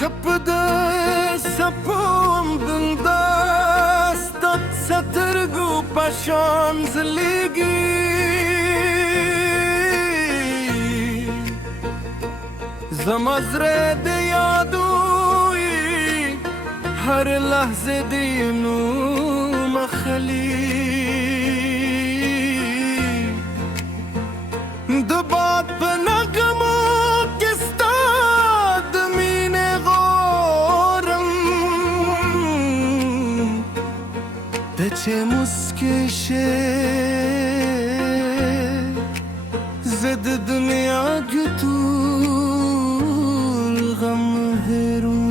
Şapıda sapım bindastat satırgu paşan ziligi Zamazre de yaduyi her lahze dinu makhali Dubat penagamo kistad mine goram Deçe muskişe zed dünya gütur gam herum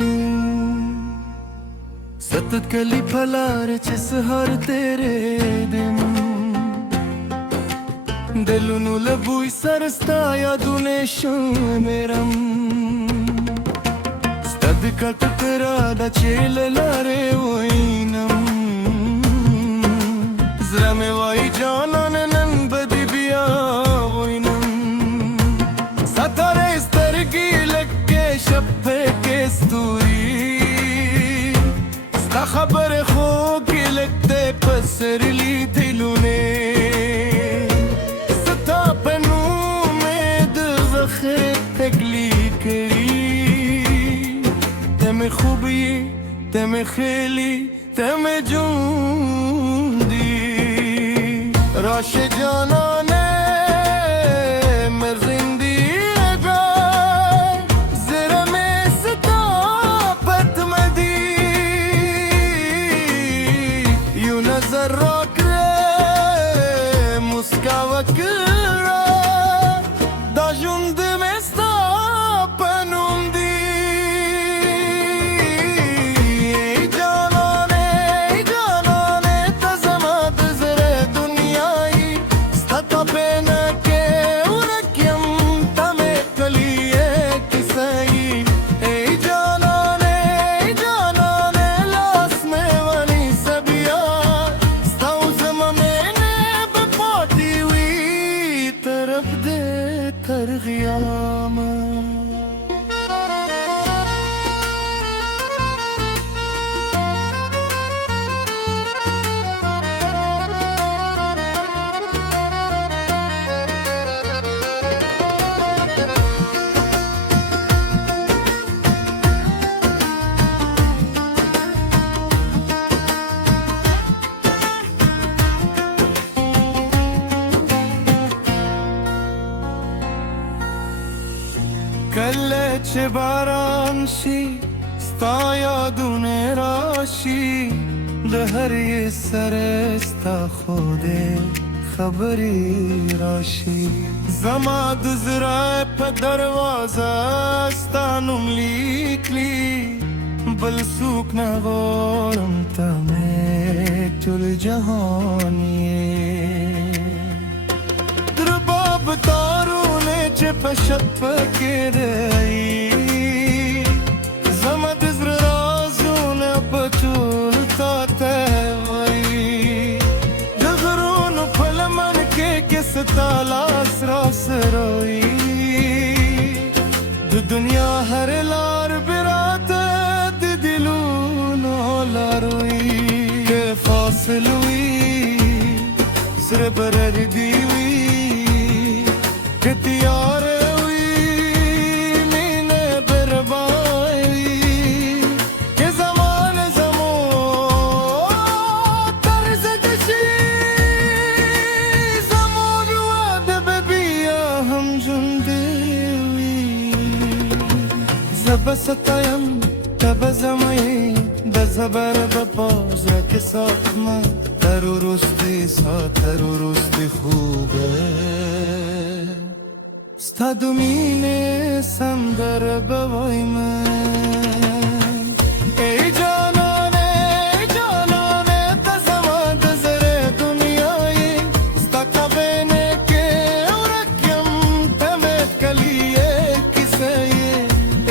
सतत कली फलार छस हर तेरे दिन दिलनु लबुई सरस्ता यादुने शमेरम stad kalt tera da chel lare oinam zrame vai janan nan badi biya oinam satare stargi lakke shappe ke sturi خبر خو کې لکته پسرلی دلونه ستا پنو مې د وخت تګلی کړی تمه خوبي تمه خېلی تمه جون دی راشه جانانه مرزندی اگر زره مې ستا پتمدی نظر راکره مسکاوه کره دا ژوند مې ستا په نوم دی جانانې ته زما د زړه دنیایي ستا تپې نه کې ورک یم ته مې کلي کیسه یي جانانې لاس مې ونیسه بیا تر قیامت کله چې باران شي ستا یادونه راشي د هر یې سره ستا خوده خبرې راشي زما د زړه په دروازه ستا نوم لیکلي بل څوک نه غواړم ته مې ټول جهان یې رباب تارونه چې په شپ کې دی زما د زړه رازونه په ټول تا ته وایي د غرونو په لمن کې ستا لاس راسره وي د دنیا هر لار براته د دلونو لار وي که فاصل وي زړه به ردي وي که تیاره وي مینه برباد وي که زمانه زمون طرز کشي زمون واده به بیا هم ژوندی وي زه به ستایم ته به زمه د زبر به په زړه کې ساتمه تر وروستي ساعت تر وروستي خوبه ستا د مینې سندره به وایم ای جانانې ته زما د زړه دنیا یې ستا کعبې نه کې ورک یم ته مې کلي کیسه یې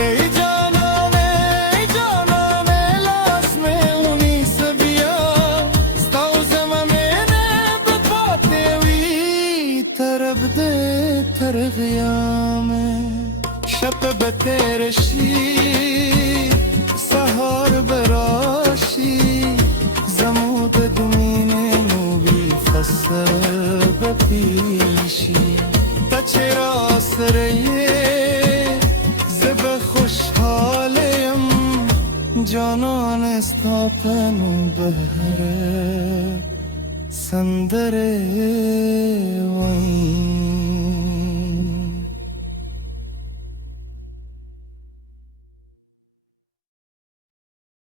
ای جانانې لاس مې ونیسه بیا ستا و زما مینه به پاتې وي تر ابده تر قیامت شب به تیرشی ريه زب خوشحالیم جانان استاپن و بهره سندره وان